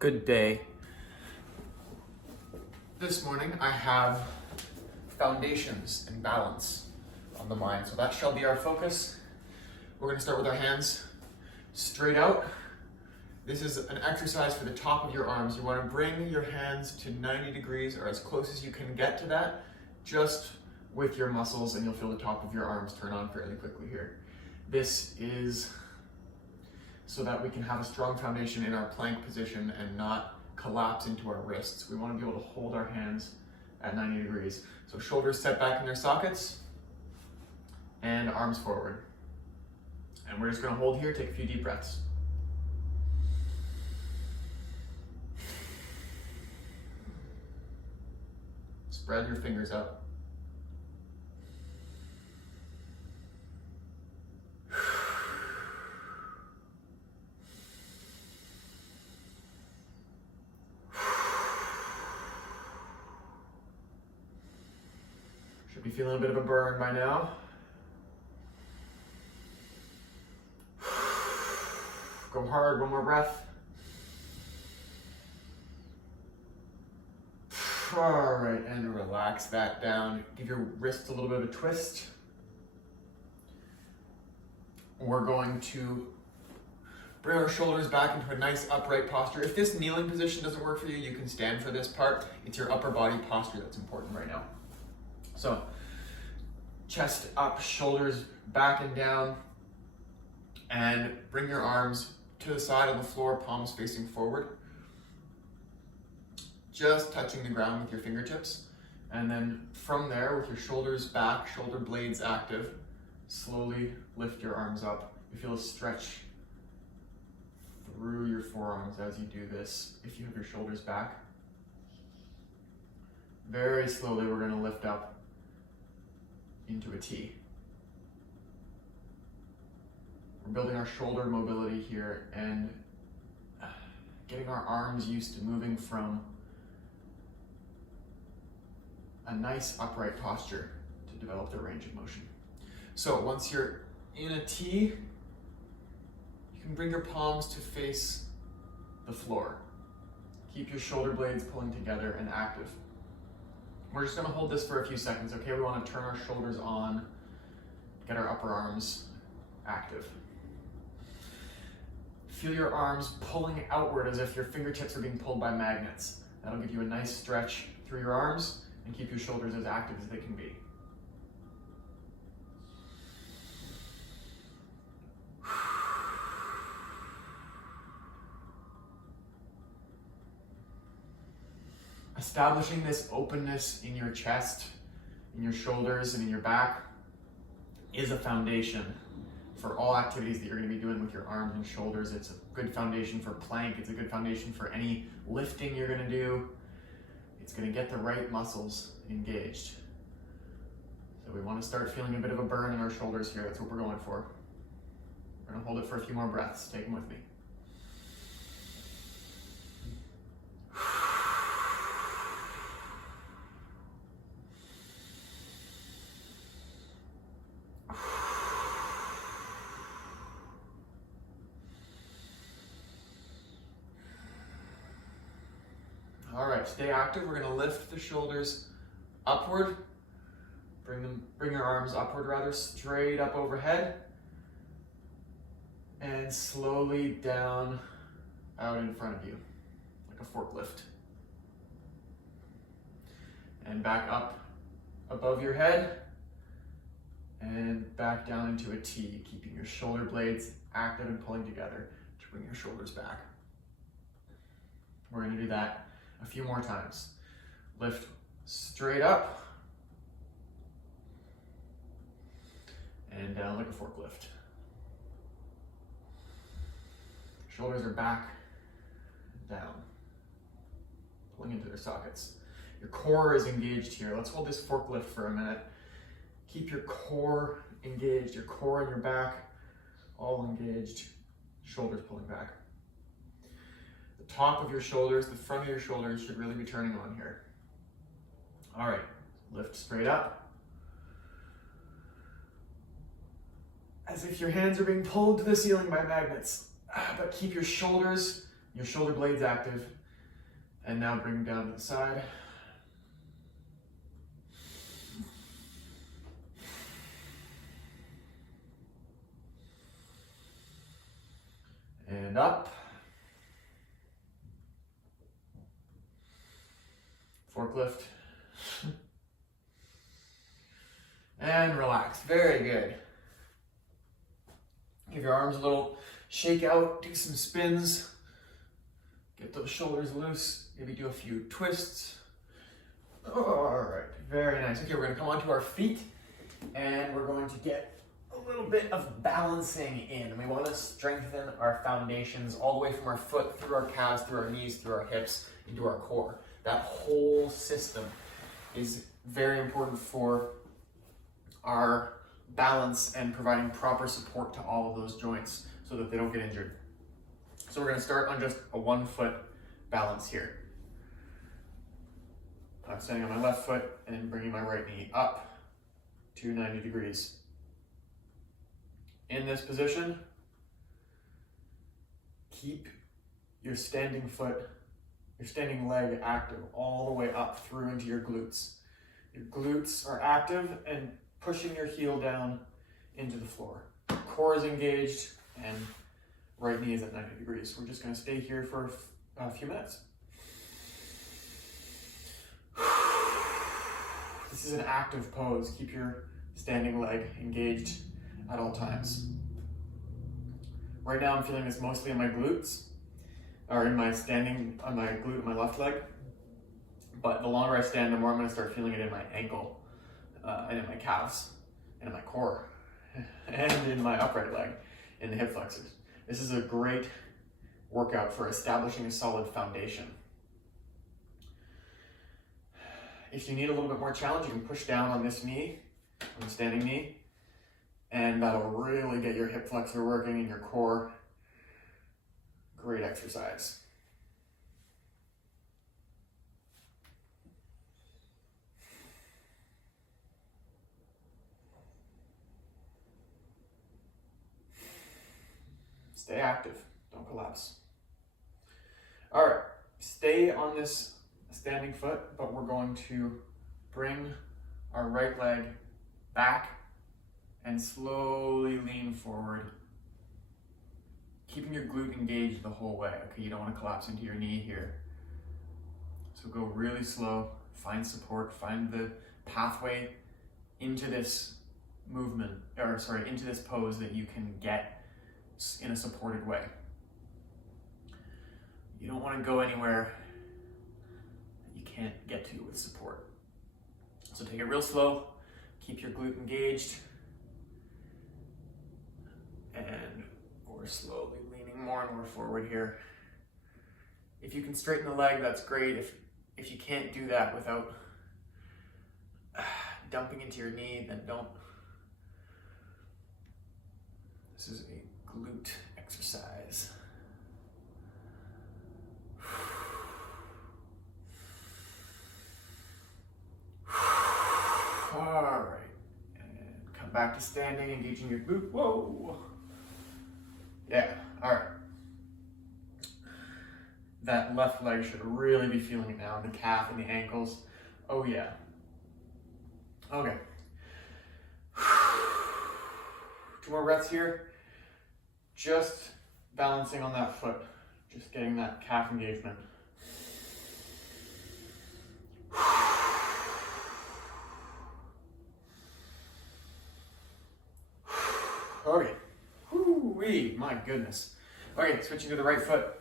Good day. This morning I have foundations and balance on the mind, so that shall be our focus. We're going to start with our hands straight out. This is an exercise for the top of your arms. You want to bring your hands to 90 degrees or as close as you can get to that, just with your muscles, and you'll feel the top of your arms turn on fairly quickly here. This is so that we can have a strong foundation in our plank position and not collapse into our wrists. We want to be able to hold our hands at 90 degrees. So shoulders set back in their sockets and arms forward. And we're just going to hold here, take a few deep breaths. Spread your fingers out. Should be feeling a bit of a burn by now. Go hard, one more breath. All right, and relax that down. Give your wrists a little bit of a twist. We're going to bring our shoulders back into a nice upright posture. If this kneeling position doesn't work for you, you can stand for this part. It's your upper body posture that's important right now. So, chest up, shoulders back and down, and bring your arms to the side of the floor, palms facing forward. Just touching the ground with your fingertips. And then from there, with your shoulders back, shoulder blades active, slowly lift your arms up. You feel a stretch through your forearms as you do this, if you have your shoulders back. Very slowly, we're going to lift up into a T. We're building our shoulder mobility here and getting our arms used to moving from a nice upright posture to develop their range of motion. So once you're in a T, you can bring your palms to face the floor. Keep your shoulder blades pulling together and active. We're just going to hold this for a few seconds, okay? We want to turn our shoulders on, get our upper arms active. Feel your arms pulling outward as if your fingertips are being pulled by magnets. That'll give you a nice stretch through your arms and keep your shoulders as active as they can be. Establishing this openness in your chest, in your shoulders, and in your back is a foundation for all activities that you're going to be doing with your arms and shoulders. It's a good foundation for plank. It's a good foundation for any lifting you're going to do. It's going to get the right muscles engaged. So we want to start feeling a bit of a burn in our shoulders here. That's what we're going for. We're going to hold it for a few more breaths. Take them with me. All right, stay active. We're going to lift the shoulders upward. Bring your arms upward rather, straight up overhead. And slowly down out in front of you, like a forklift. And back up above your head. And back down into a T, keeping your shoulder blades active and pulling together to bring your shoulders back. We're going to do that a few more times. Lift straight up and down like a forklift. Shoulders are back, down, pulling into their sockets. Your core is engaged here. Let's hold this forklift for a minute. Keep your core engaged, your core and your back all engaged, shoulders pulling back. The top of your shoulders, the front of your shoulders should really be turning on here. All right, lift straight up. As if your hands are being pulled to the ceiling by magnets. But keep your shoulders your shoulder blades active. And now bring them down to the side. And up. Forklift. And relax. Very good. Give your arms a little shake out. Do some spins. Get those shoulders loose. Maybe do a few twists. All right. Very nice. Okay, we're going to come onto our feet. And we're going to get a little bit of balancing in. We want to strengthen our foundations all the way from our foot, through our calves, through our knees, through our hips, into our core. That whole system is very important for our balance and providing proper support to all of those joints so that they don't get injured. So we're going to start on just a 1 foot balance here. I'm standing on my left foot and bringing my right knee up to 90 degrees. In this position, keep your standing foot, your standing leg active all the way up through into your glutes. Your glutes are active and pushing your heel down into the floor. Core is engaged and right knee is at 90 degrees. We're just going to stay here for a few minutes. This is an active pose. Keep your standing leg engaged at all times. Right now I'm feeling this mostly in my glutes, or in my standing, on my glute in my left leg. But the longer I stand, the more I'm going to start feeling it in my ankle, and in my calves, and in my core, and in my upright leg, in the hip flexors. This is a great workout for establishing a solid foundation. If you need a little bit more challenge, you can push down on this knee, on the standing knee, and that'll really get your hip flexor working and your core. Great exercise. Stay active, don't collapse. All right, stay on this standing foot, but we're going to bring our right leg back and slowly lean forward, keeping your glute engaged the whole way. Okay, you don't want to collapse into your knee here. So go really slow, find support, find the pathway into this movement, or sorry, into this pose that you can get in a supported way. You don't want to go anywhere that you can't get to with support. So take it real slow, keep your glute engaged, and we're slowly leaning more and more forward here. If you can straighten the leg, that's great. If you can't do that without dumping into your knee, then don't. This is a glute exercise. All right, and come back to standing, engaging your glute. Whoa. Yeah, all right. That left leg should really be feeling it now, the calf and the ankles. Oh yeah. Okay. 2 more breaths here. Just balancing on that foot, just getting that calf engagement. Okay. Whoo-wee, my goodness. Okay, switching to the right foot.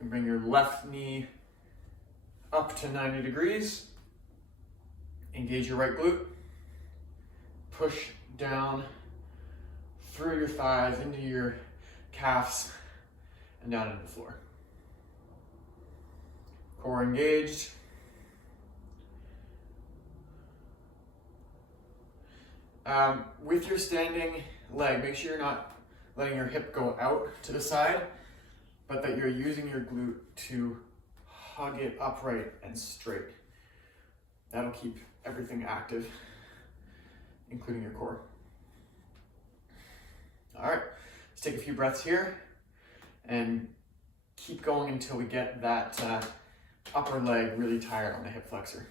And bring your left knee up to 90 degrees. Engage your right glute. Push down through your thighs, into your calves, and down into the floor. Core engaged. With your standing leg, make sure you're not letting your hip go out to the side, but that you're using your glute to hug it upright and straight. That'll keep everything active, including your core. All right, let's take a few breaths here and keep going until we get that upper leg really tired on the hip flexor.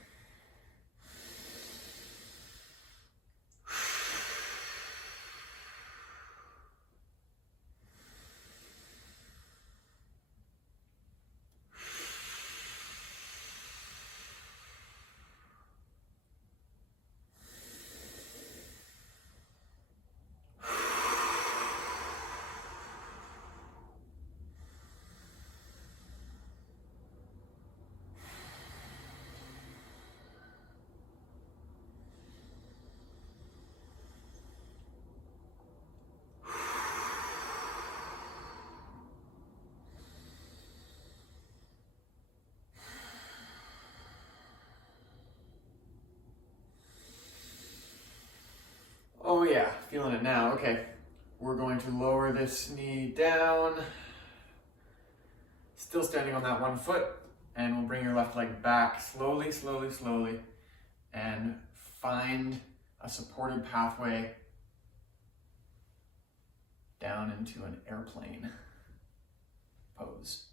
Oh yeah, feeling it now. Okay, we're going to lower this knee down. Still standing on that one foot, and we'll bring your left leg back slowly, slowly, slowly, and find a supported pathway down into an airplane pose.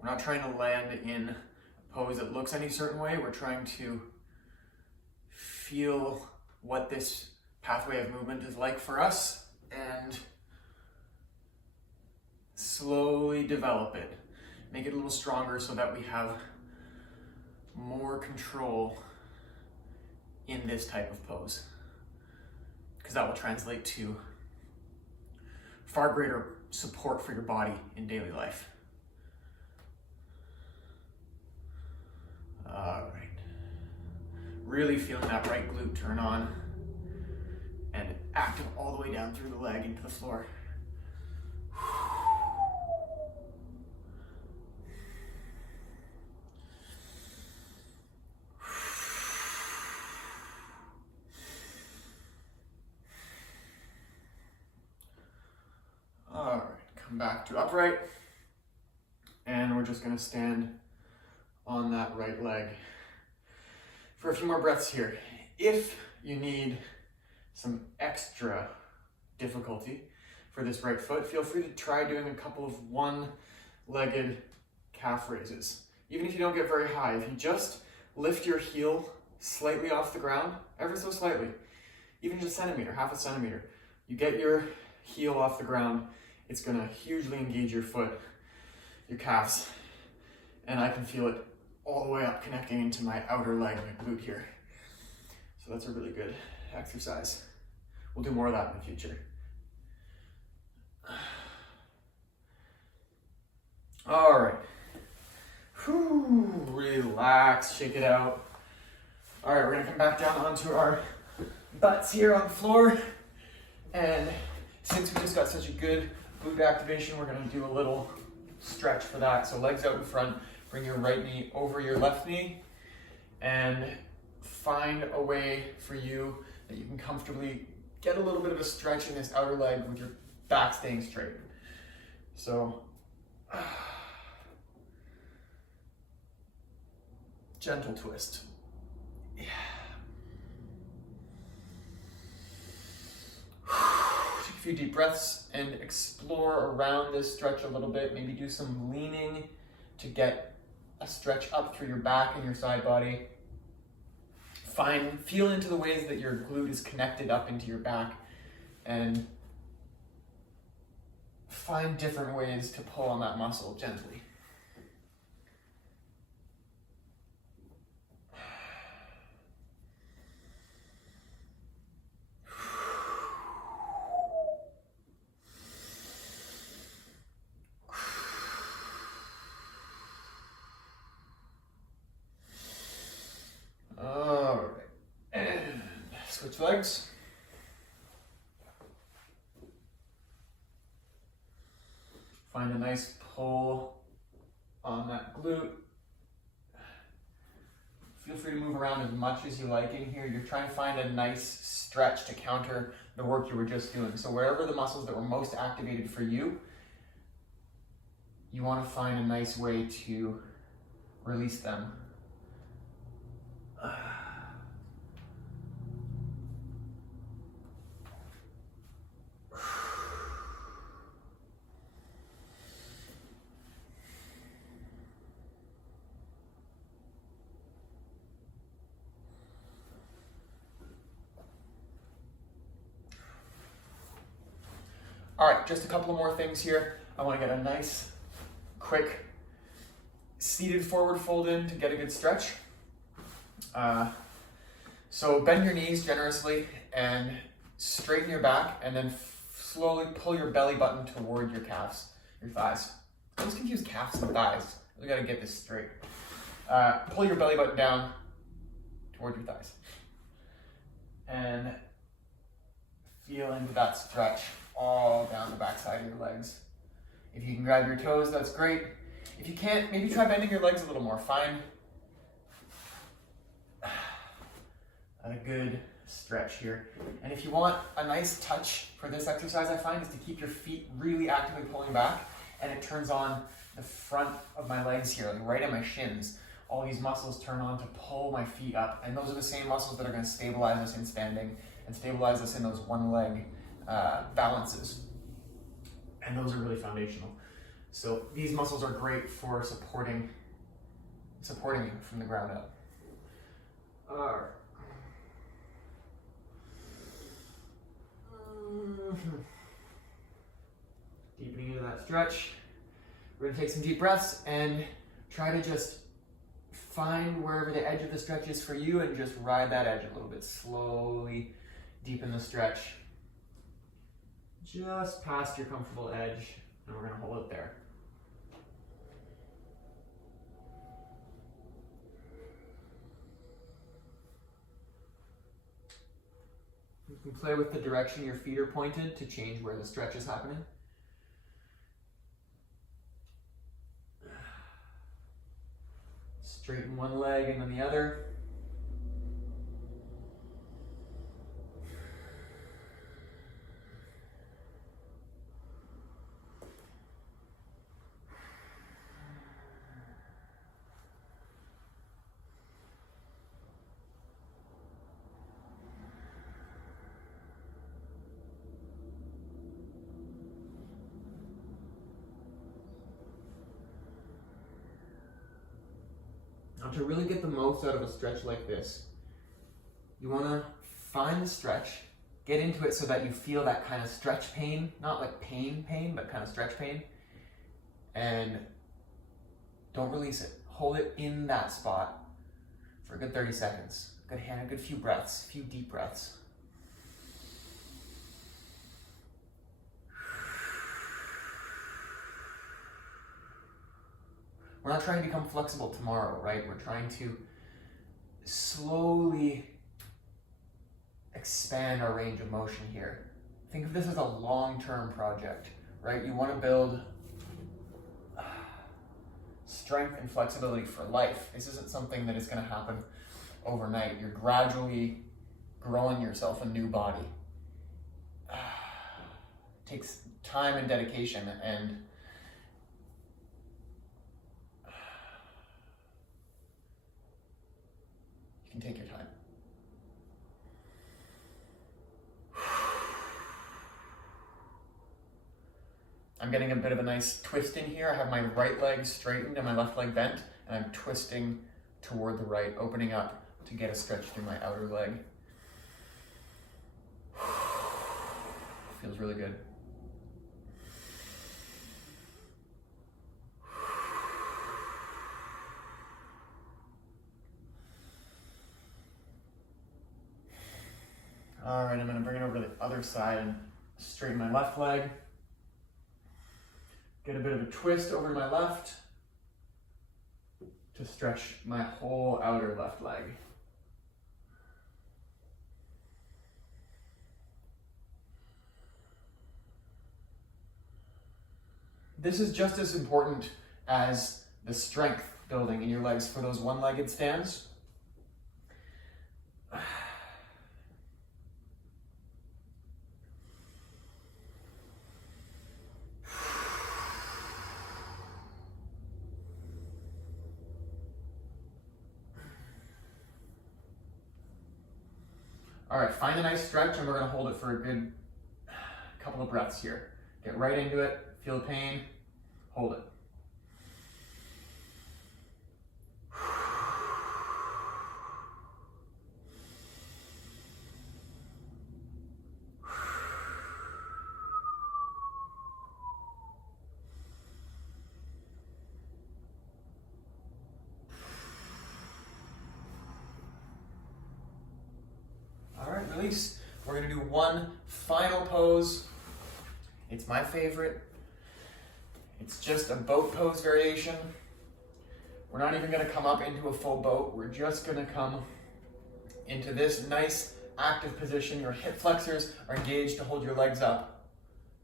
We're not trying to land in a pose that looks any certain way. We're trying to feel what this pathway of movement is like for us and slowly develop it. Make it a little stronger so that we have more control in this type of pose, because that will translate to far greater support for your body in daily life. All right. Really feeling that right glute turn on and active all the way down through the leg into the floor. All right, come back to upright, and we're just gonna stand on that right leg for a few more breaths here. If you need some extra difficulty for this right foot, feel free to try doing a couple of one-legged calf raises. Even if you don't get very high, if you just lift your heel slightly off the ground, ever so slightly, even just a centimeter, half a centimeter, you get your heel off the ground, it's gonna hugely engage your foot, your calves, and I can feel it all the way up, connecting into my outer leg, my glute here. So that's a really good exercise. We'll do more of that in the future. All right. Whew, relax, shake it out. All right, we're gonna come back down onto our butts here on the floor. And since we just got such a good glute activation, we're gonna do a little stretch for that. So legs out in front. Bring your right knee over your left knee and find a way for you that you can comfortably get a little bit of a stretch in this outer leg with your back staying straight. So, gentle twist. Yeah. Take a few deep breaths and explore around this stretch a little bit. Maybe do some leaning to get a stretch up through your back and your side body. Feel into the ways that your glute is connected up into your back, and find different ways to pull on that muscle gently. Switch legs. Find a nice pull on that glute. Feel free to move around as much as you like in here. You're trying to find a nice stretch to counter the work you were just doing. So wherever the muscles that were most activated for you, you want to find a nice way to release them All right, just a couple of more things here. I want to get a nice, quick, seated forward fold in to get a good stretch. So bend your knees generously and straighten your back, and then slowly pull your belly button toward your calves, your thighs. I always confuse calves and thighs. We gotta get this straight. Pull your belly button down toward your thighs. And feel into that stretch all down the backside of your legs. If you can grab your toes, that's great. If you can't, maybe try bending your legs a little more. Find a good stretch here. And if you want a nice touch for this exercise, I find, is to keep your feet really actively pulling back, and it turns on the front of my legs here, like right at my shins. All these muscles turn on to pull my feet up, and those are the same muscles that are going to stabilize us in standing and stabilize us in those one leg balances. And those are really foundational. So these muscles are great for supporting you from the ground up. All right. Deepening into that stretch. We're going to take some deep breaths and try to just find wherever the edge of the stretch is for you and just ride that edge a little bit. Slowly deepen the stretch just past your comfortable edge, and we're going to hold it there. You can play with the direction your feet are pointed to change where the stretch is happening. Straighten one leg and then the other. Now, to really get the most out of a stretch like this, you want to find the stretch, get into it so that you feel that kind of stretch pain, not like pain, but kind of stretch pain, and don't release it. Hold it in that spot for a good 30 seconds. Good hand, a good few breaths, a few deep breaths. We're not trying to become flexible tomorrow, right? We're trying to slowly expand our range of motion here. Think of this as a long-term project, right? You want to build strength and flexibility for life. This isn't something that is going to happen overnight. You're gradually growing yourself a new body. It takes time and dedication, and you can take your time. I'm getting a bit of a nice twist in here. I have my right leg straightened and my left leg bent, and I'm twisting toward the right, opening up to get a stretch through my outer leg. Feels really good. All right, I'm gonna bring it over to the other side and straighten my left leg. Get a bit of a twist over my left to stretch my whole outer left leg. This is just as important as the strength building in your legs for those one-legged stands. All right, find a nice stretch, and we're gonna hold it for a good couple of breaths here. Get right into it, feel the pain, hold it. release. We're gonna do one final pose. It's my favorite. It's just a boat pose variation. We're not even gonna come up into a full boat. We're just gonna come into this nice active position. Your hip flexors are engaged to hold your legs up.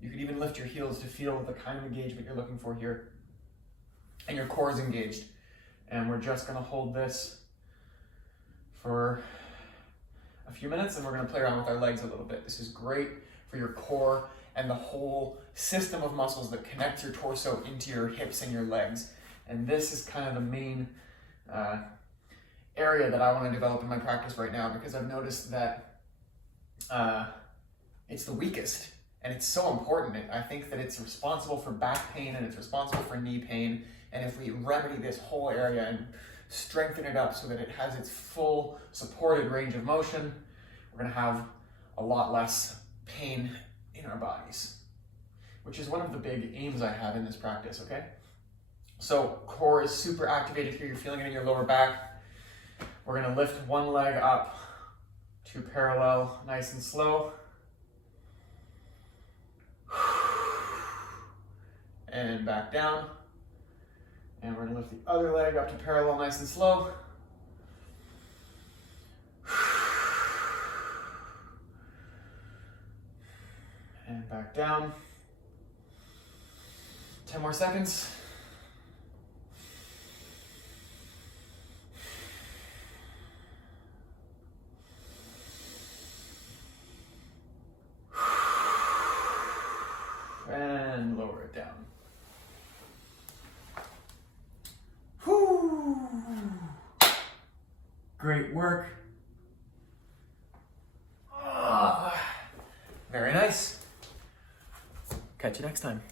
You could even lift your heels to feel the kind of engagement you're looking for here. And your core is engaged. And we're just gonna hold this for a few minutes, and we're gonna play around with our legs a little bit. This is great for your core and the whole system of muscles that connects your torso into your hips and your legs. And this is kind of the main area that I want to develop in my practice right now, because I've noticed that it's the weakest, and it's so important. I think that it's responsible for back pain and it's responsible for knee pain. And if we remedy this whole area and strengthen it up so that it has its full supported range of motion, we're going to have a lot less pain in our bodies, which is one of the big aims I have in this practice, okay? So core is super activated here. You're feeling it in your lower back. We're going to lift one leg up to parallel, nice and slow. And back down. And we're going to lift the other leg up to parallel, nice and slow. And back down. 10 more seconds. And lower it down. Whew. Great work. Very nice. Catch you next time.